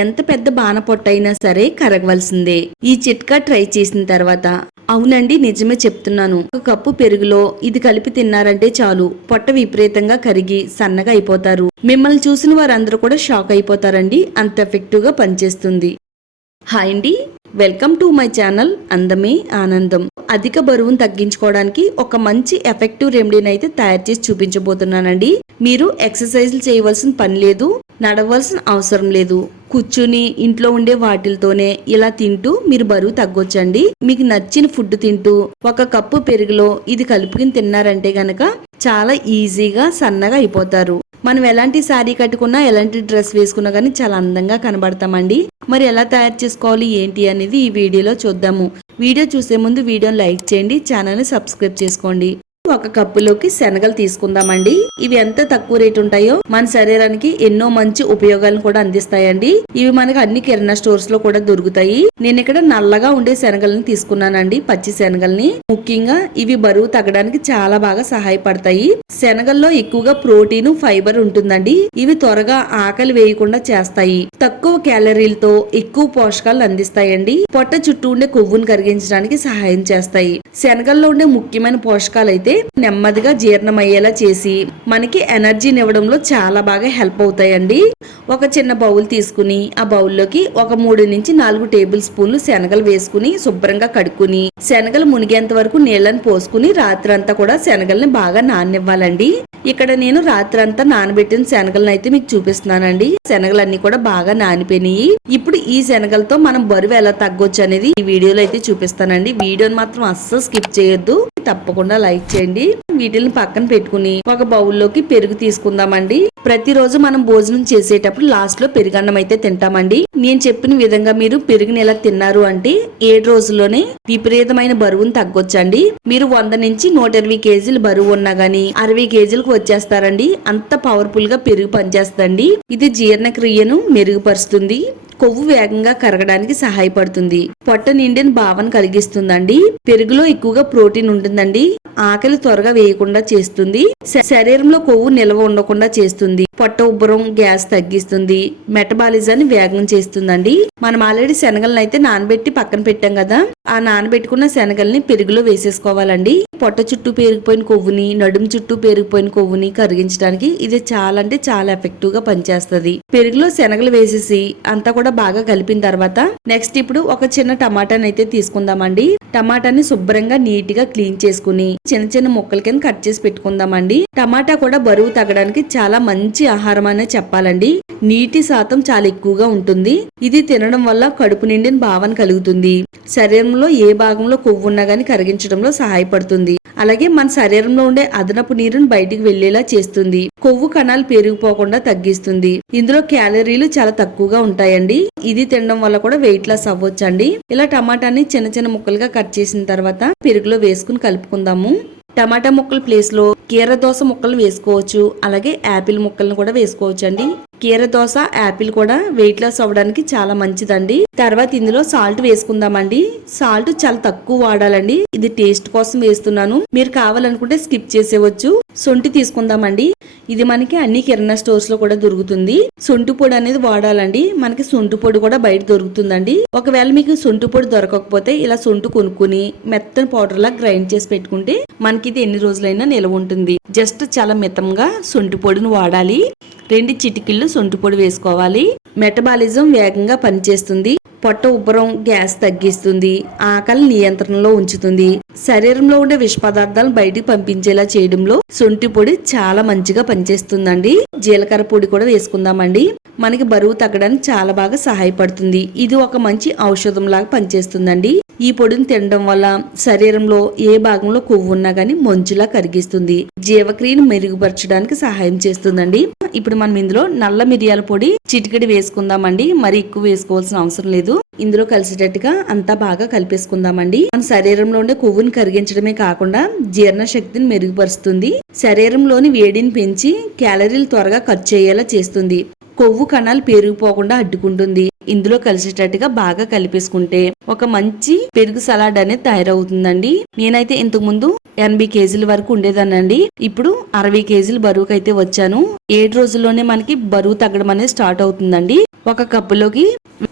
ఎంత పెద్ద బాణ పొట్టైనా సరే కరగవలసిందే. ఈ చిట్కా ట్రై చేసిన తర్వాత అవునండి నిజమే చెప్తున్నాను, ఒక కప్పు పెరుగులో ఇది కలిపి తిన్నారంటే చాలు పొట్ట విపరీతంగా కరిగి సన్నగా అయిపోతారు. మిమ్మల్ని చూసిన వారందరూ కూడా షాక్ అయిపోతారండి, అంత ఎఫెక్టివ్ గా పనిచేస్తుంది. హాయ్ అండి, వెల్కమ్ టు మై ఛానల్ అందమే ఆనందం. అధిక బరువును తగ్గించుకోవడానికి ఒక మంచి ఎఫెక్టివ్ రెమెడీని అయితే తయారు చేసి చూపించబోతున్నానండి. మీరు ఎక్సర్సైజ్లు చేయవలసిన పని లేదు, నడవలసిన అవసరం లేదు. కూర్చుని ఇంట్లో ఉండే వాటిలతోనే ఇలా తింటూ మీరు బరువు తగ్గొచ్చండి. మీకు నచ్చిన ఫుడ్ తింటూ ఒక కప్పు పెరుగులో ఇది కలుపుకుని తిన్నారంటే గనక చాలా ఈజీగా సన్నగా అయిపోతారు. మనం ఎలాంటి శారీ కట్టుకున్నా ఎలాంటి డ్రెస్ వేసుకున్నా కానీ చాలా అందంగా కనబడతామండి. మరి ఎలా తయారు చేసుకోవాలి ఏంటి అనేది ఈ వీడియోలో చూద్దాము. వీడియో చూసే ముందు వీడియోని లైక్ చేయండి, ఛానల్ని సబ్స్క్రైబ్ చేసుకోండి. ఒక కప్పులోకి శనగలు తీసుకుందామండి. ఇవి ఎంత తక్కువ రేటు ఉంటాయో మన శరీరానికి ఎన్నో మంచి ఉపయోగాలను కూడా అందిస్తాయండి. ఇవి మనకి అన్ని కిరాణా స్టోర్స్ లో కూడా దొరుకుతాయి. నేను ఇక్కడ నల్లగా ఉండే శనగలను తీసుకున్నానండి, పచ్చి శనగల్ని. ముఖ్యంగా ఇవి బరువు తగ్గడానికి చాలా బాగా సహాయపడతాయి. శనగల్లో ఎక్కువగా ప్రోటీన్, ఫైబర్ ఉంటుందండి. ఇవి త్వరగా ఆకలి వేయకుండా చేస్తాయి. తక్కువ క్యాలరీలతో ఎక్కువ పోషకాలు అందిస్తాయండి. పొట్ట చుట్టూ ఉండే కొవ్వును కరిగించడానికి సహాయం చేస్తాయి. శనగల్లో ఉండే ముఖ్యమైన పోషకాలు అయితే నెమ్మదిగా జీర్ణమయ్యేలా చేసి మనకి ఎనర్జీని ఇవ్వడంలో చాలా బాగా హెల్ప్ అవుతాయండి. ఒక చిన్న బౌల్ తీసుకుని ఆ బౌల్లోకి ఒక 3 నుంచి 4 టేబుల్ స్పూన్లు శనగలు వేసుకుని శుభ్రంగా కడుక్కుని శనగలు మునిగేంత వరకు నీళ్ళని పోసుకుని రాత్రంతా కూడా శనగల్ని బాగా నాననివ్వాలండి. ఇక్కడ నేను రాత్రంతా నానబెట్టిన శనగలను అయితే మీకు చూపిస్తున్నానండి. శనగలన్నీ కూడా బాగా నానిపోయినాయి. ఇప్పుడు ఈ శనగలతో మనం బరువు ఎలా తగ్గొచ్చు అనేది ఈ వీడియోలో అయితే చూపిస్తానండి. వీడియోని మాత్రం అస్సలు స్కిప్ చేయొద్దు, తప్పకుండా లైక్ చేయండి. వీటిని పక్కన పెట్టుకుని ఒక బౌల్లోకి పెరుగు తీసుకుందామండి. ప్రతిరోజు మనం భోజనం చేసేటప్పుడు లాస్ట్ లో పెరుగన్నం అయితే తింటామండి. నేను చెప్పిన విధంగా మీరు పెరుగుని ఎలా తిన్నారు అంటే 7 రోజుల్లోనే విపరీతమైన బరువును తగ్గొచ్చండి. మీరు 100 నుంచి 120 కేజీలు బరువు ఉన్నా గానీ 60 కేజీలకు వచ్చేస్తారండి. అంత పవర్ఫుల్ గా పెరుగు పనిచేస్తుంది. ఇది జీర్ణక్రియను మెరుగుపరుస్తుంది, కొవ్వు వేగంగా కరగడానికి సహాయపడుతుంది, పొట్ట నిండిన భావన కలిగిస్తుందండి. పెరుగులో ఎక్కువగా ప్రోటీన్ ఉంటుందండి. ఆకలి త్వరగా వేయకుండా చేస్తుంది, శరీరంలో కొవ్వు నిల్వ ఉండకుండా చేస్తుంది, పొట్ట ఉబ్బరం, గ్యాస్ తగ్గిస్తుంది, మెటబాలిజాన్ని వేగం చేస్తుందండి. మనం ఆల్రెడీ శనగలను అయితే నానబెట్టి పక్కన పెట్టాం కదా, ఆ నానబెట్టుకున్న శనగల్ని పెరుగులో వేసేసుకోవాలండి. పొట్ట చుట్టూ పేరుకుపోయిన కొవ్వుని, నడుము చుట్టూ పేరుకుపోయిన కొవ్వుని కరిగించడానికి ఇది చాలా అంటే చాలా ఎఫెక్టివ్ గా పనిచేస్తుంది. పెరుగులో శనగలు వేసేసి అంతా కూడా బాగా కలిపిన తర్వాత నెక్స్ట్ ఇప్పుడు ఒక చిన్న టమాటాని అయితే తీసుకుందామండి. టమాటాని శుభ్రంగా నీట్ గా క్లీన్ చేసుకుని చిన్న చిన్న ముక్కల కింద కట్ చేసి పెట్టుకుందామండి. టమాటా కూడా బరువు తగ్గడానికి చాలా మంచి ఆహారం అనే చెప్పాలండి. నీటి శాతం చాలా ఎక్కువగా ఉంటుంది. ఇది తినడం వల్ల కడుపు నిండిన భావన కలుగుతుంది. శరీరంలో ఏ భాగంలో కొవ్వు ఉన్నా గానీ కరిగించడంలో సహాయపడుతుంది. అలాగే మన శరీరంలో ఉండే అదనపు నీరుని బయటికి వెళ్లేలా చేస్తుంది. కొవ్వు కణాలు పెరిగిపోకుండా తగ్గిస్తుంది. ఇందులో క్యాలరీలు చాలా తక్కువగా ఉంటాయండి. ఇది తినడం వల్ల కూడా వెయిట్ లాస్ అవ్వచ్చండి. ఇలా టమాటాని చిన్న చిన్న ముక్కలుగా కట్ చేసిన తర్వాత పెరుగులో వేసుకుని కలుపుకుందాము. టమాటా ముక్కల ప్లేస్ లో కీర దోస ముక్కలు వేసుకోవచ్చు, అలాగే యాపిల్ ముక్కలను కూడా వేసుకోవచ్చు అండి. కీర దోస, యాపిల్ కూడా వెయిట్ లాస్ అవ్వడానికి చాలా మంచిదండి. తర్వాత ఇందులో సాల్ట్ వేసుకుందామండి. సాల్ట్ చాలా తక్కువ వాడాలండి, ఇది టేస్ట్ కోసం వేస్తున్నాను. మీరు కావాలనుకుంటే స్కిప్ చేసేవచ్చు. సొంటి తీసుకుందామండి. ఇది మనకి అన్ని కిరాణా స్టోర్స్ లో కూడా దొరుకుతుంది. సొంటి పొడి అనేది వాడాలండి. మనకి సొంటి పొడి కూడా బయట దొరుకుతుందండి. ఒకవేళ మీకు సొంటి పొడి దొరకకపోతే ఇలా సొంటి కొనుక్కుని మెత్తని పౌడర్ లా గ్రైండ్ చేసి పెట్టుకుంటే మనకి ఇది ఎన్ని రోజులైనా నిల్వ ఉంటుంది. జస్ట్ చాలా మితంగా సొంటి పొడిని వాడాలి. 2 చిటికిళ్ళు సొంటి పొడి వేసుకోవాలి. మెటబాలిజం వేగంగా పనిచేస్తుంది, పొట్ట ఉబ్బరం, గ్యాస్ తగ్గిస్తుంది, ఆకలి నియంత్రణలో ఉంచుతుంది, శరీరంలో ఉండే విష పదార్థాలను బయటికి పంపించేలా చేయడంలో సొంటి పొడి చాలా మంచిగా పనిచేస్తుందండి. జీలకర్ర పొడి కూడా వేసుకుందామండి. మనకి బరువు తగ్గడానికి చాలా బాగా సహాయపడుతుంది. ఇది ఒక మంచి ఔషధం లాగా పనిచేస్తుందండి. ఈ పొడిని తినడం వల్ల శరీరంలో ఏ భాగంలో కొవ్వు ఉన్నా గానీ మంచులా కరిగిస్తుంది, జీవక్రియను మెరుగుపరచడానికి సహాయం చేస్తుందండి. ఇప్పుడు మనం ఇందులో నల్ల మిరియాల పొడి చిటికెడు వేసుకుందామండి. మరి ఎక్కువ వేసుకోవాల్సిన అవసరం లేదు. ఇందులో కలిసేటట్టుగా అంతా బాగా కలిపేసుకుందామండి. మన శరీరంలో ఉండే కొవ్వుని కరిగించడమే కాకుండా జీర్ణ శక్తిని మెరుగుపరుస్తుంది, శరీరంలోని వేడిని పెంచి క్యాలరీలు త్వరగా ఖర్చు అయ్యేలా చేస్తుంది, కొవ్వు కణాలు పెరిగిపోకుండా అడ్డుకుంటుంది. ఇందులో కలిసేటట్టుగా బాగా కలిపేసుకుంటే ఒక మంచి పెరుగు సలాడ్ అనేది తయారవుతుందండి. నేనైతే ఇంతకు ముందు 80 కేజీల వరకు ఉండేదానండి. ఇప్పుడు 60 కేజీల బరువుకి అయితే వచ్చాను. 7 రోజుల్లోనే మనకి బరువు తగ్గడం అనేది స్టార్ట్ అవుతుందండి. ఒక కప్పులోకి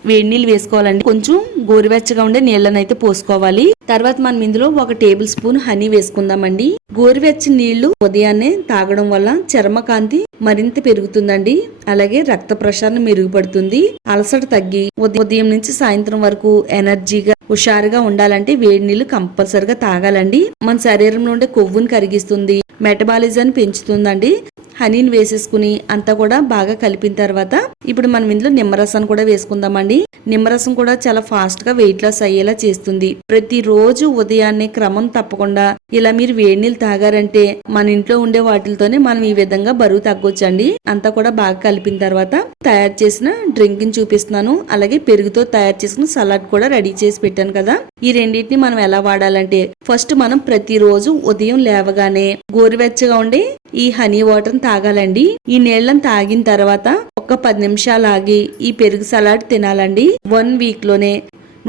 వేడి నీళ్ళు వేసుకోవాలండి. కొంచెం గోరువెచ్చగా ఉండే నీళ్ళని అయితే పోసుకోవాలి. తర్వాత మనం ఇందులో 1 టేబుల్ స్పూన్ హనీ వేసుకుందామండి. గోరువెచ్చని నీళ్లు ఉదయాన్నే తాగడం వల్ల చర్మకాంతి మరింత పెరుగుతుందండి. అలాగే రక్త ప్రసరణ మెరుగుపడుతుంది. అలసట తగ్గి ఉదయం నుంచి సాయంత్రం వరకు ఎనర్జీగా హుషారుగా ఉండాలంటే వేడి నీళ్లు కంపల్సరిగా తాగాలండి. మన శరీరంలో ఉండే కొవ్వుని కరిగిస్తుంది, మెటబాలిజాన్ని పెంచుతుందండి. హనీని వేసేసుకుని అంతా కూడా బాగా కలిపిన తర్వాత ఇప్పుడు మనం ఇందులో నిమ్మరసాన్ని కూడా వేసుకుందామండి. నిమ్మరసం కూడా చాలా ఫాస్ట్ గా వెయిట్ లాస్ అయ్యేలా చేస్తుంది. ప్రతిరోజు ఉదయాన్నే క్రమం తప్పకుండా ఇలా మీరు వేడి నీళ్ళు తాగారంటే మన ఇంట్లో ఉండే వాటితోనే మనం ఈ విధంగా బరువు తగ్గొచ్చండి. అంతా కూడా బాగా కలిపిన తర్వాత తయారు చేసిన డ్రింక్ ని చూపిస్తున్నాను. అలాగే పెరుగుతో తయారు చేసిన సలాడ్ కూడా రెడీ చేసి పెట్టాను కదా. ఈ రెండింటిని మనం ఎలా వాడాలంటే ఫస్ట్ మనం ప్రతిరోజు ఉదయం లేవగానే గోరువెచ్చగా ఉండే ఈ హనీ వాటర్ తాగాలండి. ఈ నీళ్ళని తాగిన తర్వాత ఒక 10 నిమిషాలు ఆగి ఈ పెరుగు సలాడ్ తినాలండి. 1 వీక్ లోనే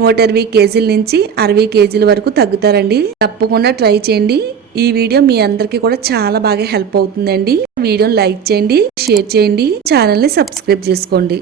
120 కేజీల నుంచి 60 కేజీల వరకు తగ్గుతారండి. తప్పకుండా ట్రై చేయండి. ఈ వీడియో మీ అందరికీ కూడా చాలా బాగా హెల్ప్ అవుతుందండి. వీడియోని లైక్ చేయండి, షేర్ చేయండి, ఛానల్ ని సబ్స్క్రైబ్ చేసుకోండి.